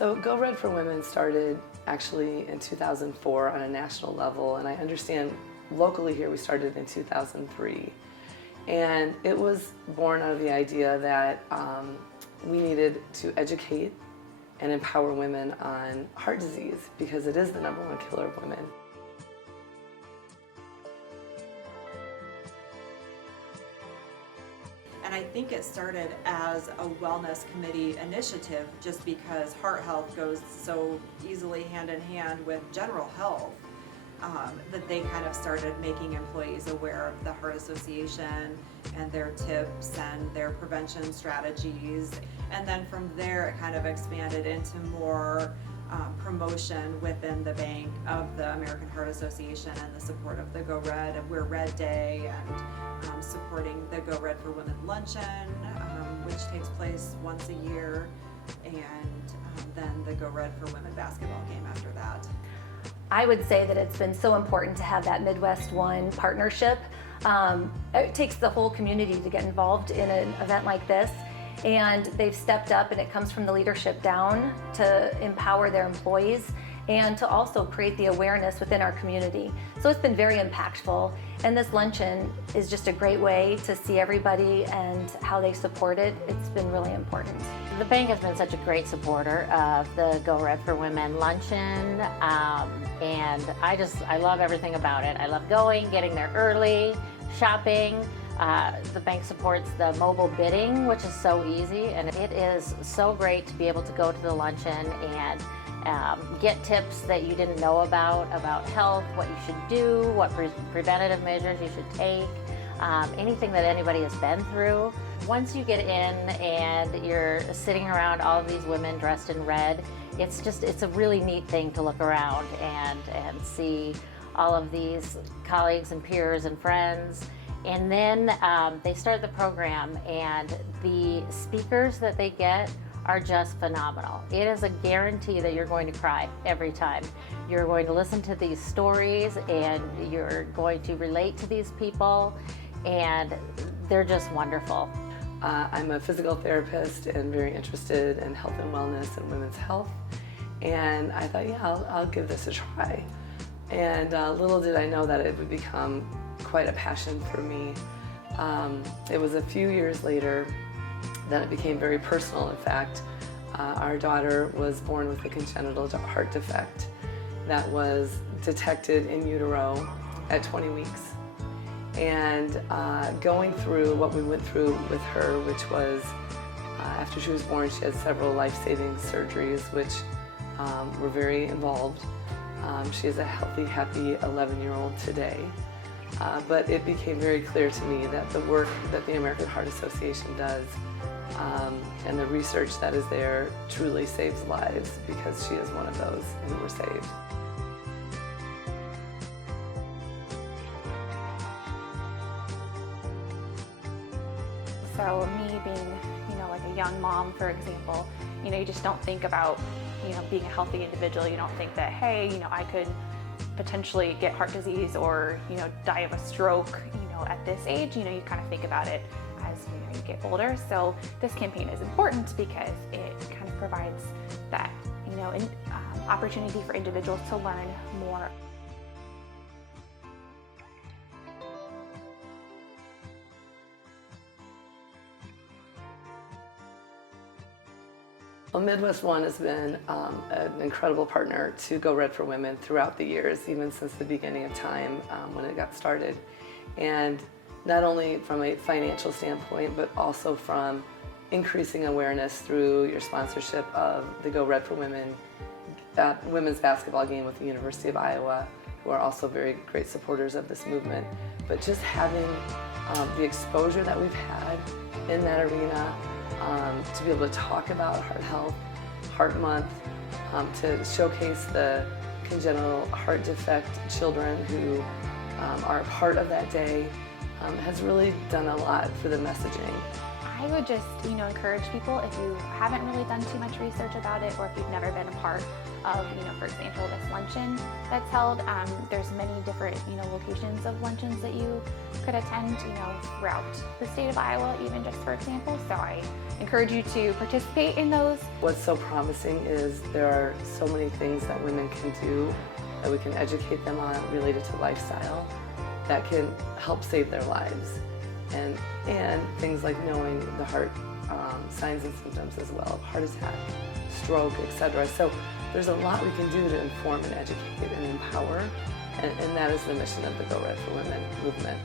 So Go Red for Women started actually in 2004 on a national level, and I understand locally here we started in 2003. And it was born out of the idea that we needed to educate and empower women on heart disease because it is the #1 killer of women. And I think it started as a wellness committee initiative just because heart health goes so easily hand in hand with general health, that they kind of started making employees aware of the Heart Association and their tips and their prevention strategies. And then from there it kind of expanded into more promotion within the bank of the American Heart Association and the support of the Go Red. And we're Red Day and supporting the Go Red for Women luncheon, which takes place once a year, and then the Go Red for Women basketball game after that. I would say that it's been so important to have that MidWestOne partnership. It takes the whole community to get involved in an event like this, and they've stepped up, and it comes from the leadership down to empower their employees and to also create the awareness within our community. So it's been very impactful, and this luncheon is just a great way to see everybody and how they support it. It's been really important. The bank has been such a great supporter of the Go Red for Women luncheon, and I love everything about it. I love going, getting there early, shopping. The bank supports the mobile bidding, which is so easy, and it is so great to be able to go to the luncheon and get tips that you didn't know about health, what you should do, what preventative measures you should take, anything that anybody has been through. Once you get in and you're sitting around all of these women dressed in red, it's a really neat thing to look around and see all of these colleagues and peers and friends. And then they start the program, and the speakers that they get are just phenomenal. It is a guarantee that you're going to cry every time. You're going to listen to these stories, and you're going to relate to these people, and they're just wonderful. I'm a physical therapist and very interested in health and wellness and women's health, and I thought, yeah, I'll give this a try. And little did I know that it would become quite a passion for me. It was a few years later that it became very personal. In fact, our daughter was born with a congenital heart defect that was detected in utero at 20 weeks. And going through what we went through with her, which was after she was born, she had several life-saving surgeries, which were very involved. She is a healthy, happy 11-year-old today. But it became very clear to me that the work that the American Heart Association does and the research that is there truly saves lives, because she is one of those who were saved. So me being, like a young mom, for example, you just don't think about, being a healthy individual. You don't think that, hey, I could potentially get heart disease or, die of a stroke, at this age. You kind of think about it as, you get older. So this campaign is important because it kind of provides that, opportunity for individuals to learn more. Well, MidWestOne has been an incredible partner to Go Red for Women throughout the years, even since the beginning of time when it got started. And not only from a financial standpoint, but also from increasing awareness through your sponsorship of the Go Red for Women women's basketball game with the University of Iowa, who are also very great supporters of this movement. But just having the exposure that we've had in that arena, to be able to talk about heart health, Heart Month, to showcase the congenital heart defect children who are a part of that day, has really done a lot for the messaging. I I would just, encourage people, if you haven't really done too much research about it, or if you've never been a part of, for example, this luncheon that's held, there's many different, locations of luncheons that you could attend, throughout the state of Iowa, even just for example. So I encourage you to participate in those. What's so promising is there are so many things that women can do that we can educate them on related to lifestyle that can help save their lives. And things like knowing the heart signs and symptoms as well, of heart attack, stroke, etc. So there's a lot we can do to inform and educate and empower, and that is the mission of the Go Red for Women movement.